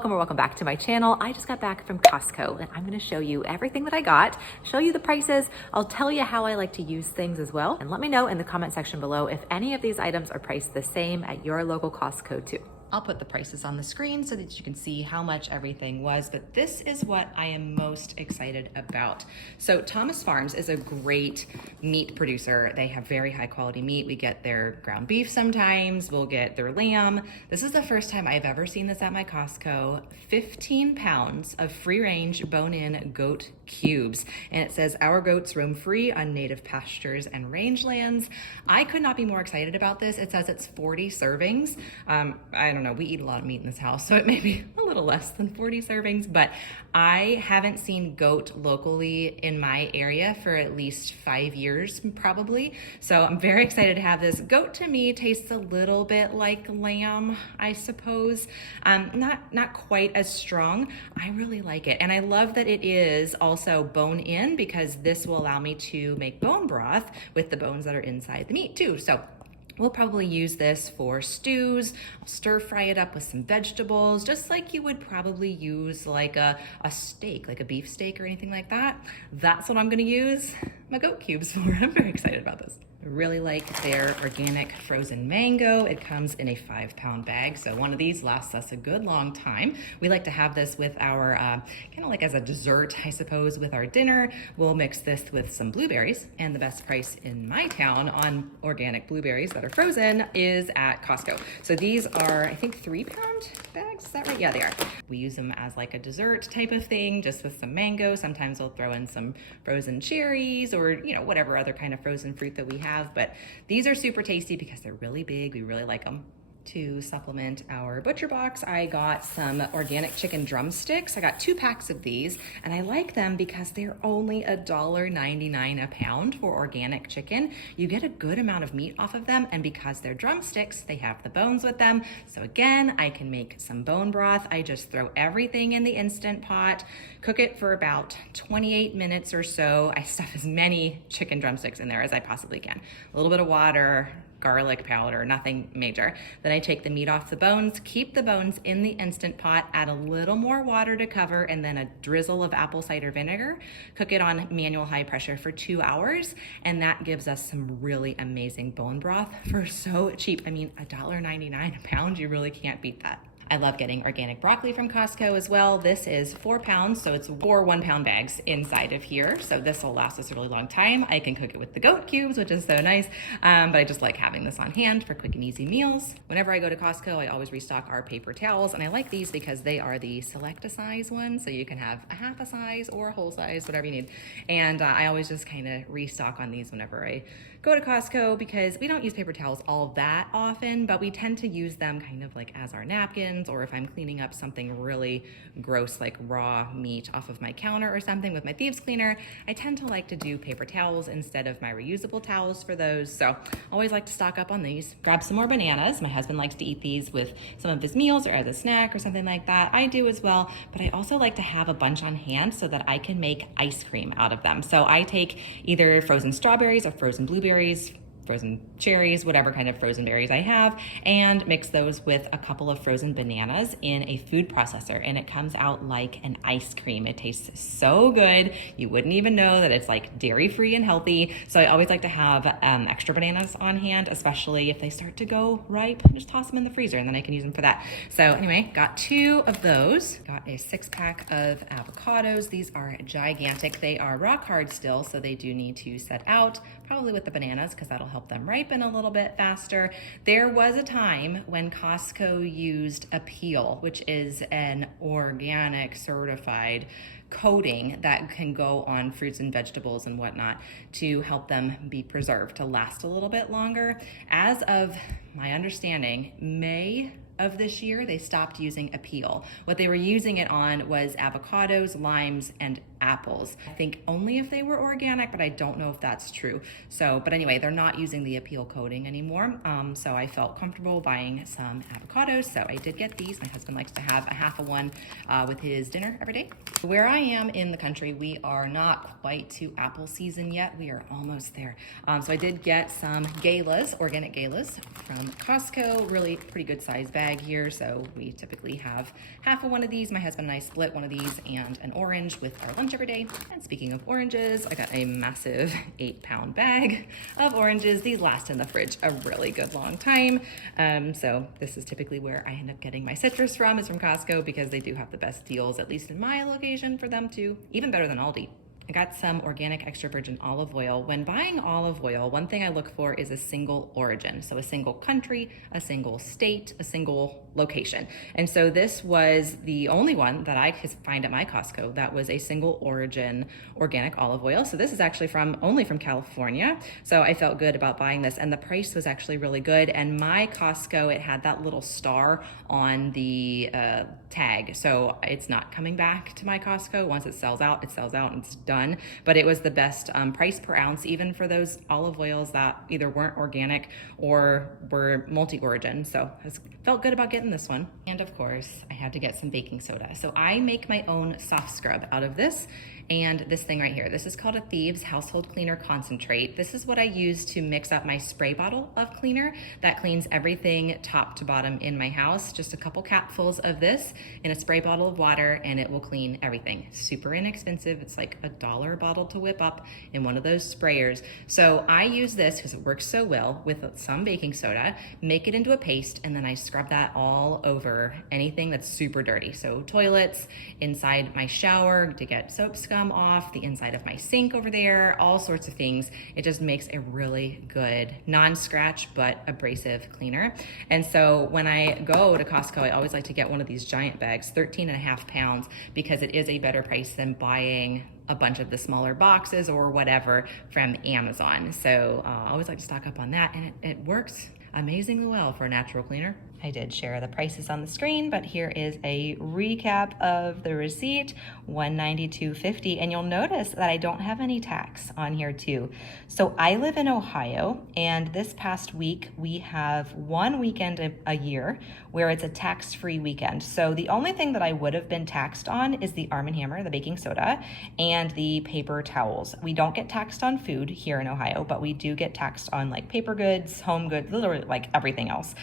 Welcome or welcome back to my channel. I just got back from Costco and I'm gonna show you everything that I got, show you the prices. I'll tell you how I like to use things as well. And let me know in the comment section below if any of these items are priced the same at your local Costco too. I'll put the prices on the screen so that you can see how much everything was, but this is what I am most excited about. So Thomas Farms is a great meat producer. They have very high quality meat. We get their ground beef sometimes, we'll get their lamb. This is the first time I've ever seen this at my Costco. 15 pounds of free range bone-in goat cubes. And it says, our goats roam free on native pastures and rangelands. I could not be more excited about this. It says it's 40 servings. I don't know, we eat a lot of meat in this house, so it may be a little less than 40 servings, but I haven't seen goat locally in my area for at least 5 years, probably. So I'm very excited to have this. Goat to me tastes a little bit like lamb, I suppose. Not quite as strong. I really like it. And I love that it is also bone in, because this will allow me to make bone broth with the bones that are inside the meat too. So we'll probably use this for stews. I'll stir fry it up with some vegetables, just like you would probably use like a steak, like a beef steak or anything like that. That's what I'm gonna use my goat cubes for. I'm very excited about this. I really like their organic frozen mango. It comes in a 5-pound bag, so one of these lasts us a good long time. We like to have this with our, kind of like as a dessert, I suppose, with our dinner. We'll mix this with some blueberries, and the best price in my town on organic blueberries that are frozen is at Costco. So these are, I think, 3-pound bags, is that right? Yeah, they are. We use them as like a dessert type of thing, just with some mango. Sometimes we'll throw in some frozen cherries or, you know, whatever other kind of frozen fruit that we have. But these are super tasty because they're really big. We really like them. To supplement our butcher box, I got some organic chicken drumsticks. I got 2 packs of these, and I like them because they're only $1.99 a pound for organic chicken. You get a good amount of meat off of them, and because they're drumsticks, they have the bones with them. So again, I can make some bone broth. I just throw everything in the Instant Pot, cook it for about 28 minutes or so. I stuff as many chicken drumsticks in there as I possibly can. A little bit of water, garlic powder, nothing major. Then I take the meat off the bones, keep the bones in the Instant Pot, add a little more water to cover, and then a drizzle of apple cider vinegar. Cook it on manual high pressure for 2 hours, and that gives us some really amazing bone broth for so cheap. I mean, $1.99 a pound, you really can't beat that. I love getting organic broccoli from Costco as well. This is 4 pounds, so it's 4 1-pound bags inside of here. So this will last us a really long time. I can cook it with the goat cubes, which is so nice. But I just like having this on hand for quick and easy meals. Whenever I go to Costco, I always restock our paper towels, and I like these because they are the select a size ones. So you can have a half a size or a whole size, whatever you need. And I always just kind of restock on these whenever I go to Costco, because we don't use paper towels all that often, but we tend to use them kind of like as our napkins, or if I'm cleaning up something really gross like raw meat off of my counter or something with my thieves cleaner, I tend to like to do paper towels instead of my reusable towels for those. So always like to stock up on these. Grab some more bananas. My husband likes to eat these with some of his meals or as a snack or something like that. I do as well, but I also like to have a bunch on hand so that I can make ice cream out of them. So I take either frozen strawberries or frozen blueberries, frozen cherries, whatever kind of frozen berries I have, and mix those with a couple of frozen bananas in a food processor, and it comes out like an ice cream. It tastes so good. You wouldn't even know that it's like dairy-free and healthy. So I always like to have extra bananas on hand, especially if they start to go ripe. Just toss them in the freezer and then I can use them for that. So anyway, got 2 of those. Got a 6-pack of avocados. These are gigantic. They are rock hard still, so they do need to set out, probably with the bananas, because that'll help them ripen a little bit faster. There was a time when Costco used a peel, which is an organic certified coating that can go on fruits and vegetables and whatnot to help them be preserved, to last a little bit longer. As of my understanding, May of this year, they stopped using a peel. What they were using it on was avocados, limes, and apples. I think only if they were organic, but I don't know if that's true. So, but anyway, they're not using the appeal coating anymore. So I felt comfortable buying some avocados. So I did get these. My husband likes to have a half of one with his dinner every day. Where I am in the country, we are not quite to apple season yet. We are almost there. So I did get some Gallas, organic Gallas from Costco, really pretty good size bag. bag here, so we typically have half of one of these. My husband and I split one of these and an orange with our lunch every day. And speaking of oranges, I got a massive 8-pound bag of oranges. These last in the fridge a really good long time. So this is typically where I end up getting my citrus from, is from Costco, because they do have the best deals, at least in my location, for them too. Even better than Aldi. I got some organic extra virgin olive oil. When buying olive oil, one thing I look for is a single origin. So a single country, a single state, a single location. And so this was the only one that I could find at my Costco that was a single origin organic olive oil. So this is actually only from California. So I felt good about buying this, and the price was actually really good. And my Costco, it had that little star on the tag. So it's not coming back to my Costco. Once it sells out and it's done. But it was the best price per ounce, even for those olive oils that either weren't organic or were multi-origin. So I felt good about getting this one. And of course, I had to get some baking soda. So I make my own soft scrub out of this. And this thing right here, this is called a Thieves Household Cleaner Concentrate. This is what I use to mix up my spray bottle of cleaner that cleans everything top to bottom in my house. Just a couple capfuls of this in a spray bottle of water, and it will clean everything. Super inexpensive. It's like $1 bottle to whip up in one of those sprayers. So I use this because it works so well with some baking soda, make it into a paste, and then I scrub that all over anything that's super dirty. So toilets, inside my shower to get soap scum off, the inside of my sink over there, all sorts of things. It just makes a really good non-scratch but abrasive cleaner. And so when I go to Costco, I always like to get one of these giant bags, 13.5 pounds, because it is a better price than buying a bunch of the smaller boxes or whatever from Amazon. So I always like to stock up on that, and it works amazingly well for a natural cleaner. I did share the prices on the screen, but here is a recap of the receipt, $192.50, and you'll notice that I don't have any tax on here too. So I live in Ohio, and this past week we have one weekend a year where it's a tax-free weekend. So the only thing that I would have been taxed on is the Arm & Hammer, the baking soda, and the paper towels. We don't get taxed on food here in Ohio, but we do get taxed on like paper goods, home goods, literally like everything else.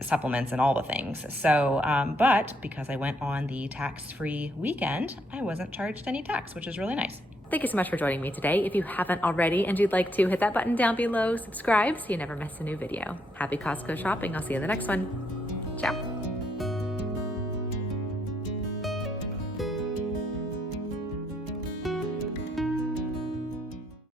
Supplements and all the things. So, but because I went on the tax-free weekend, I wasn't charged any tax, which is really nice. Thank you so much for joining me today. If you haven't already and you'd like to, hit that button down below, subscribe so you never miss a new video. Happy Costco shopping. I'll see you in the next one. Ciao.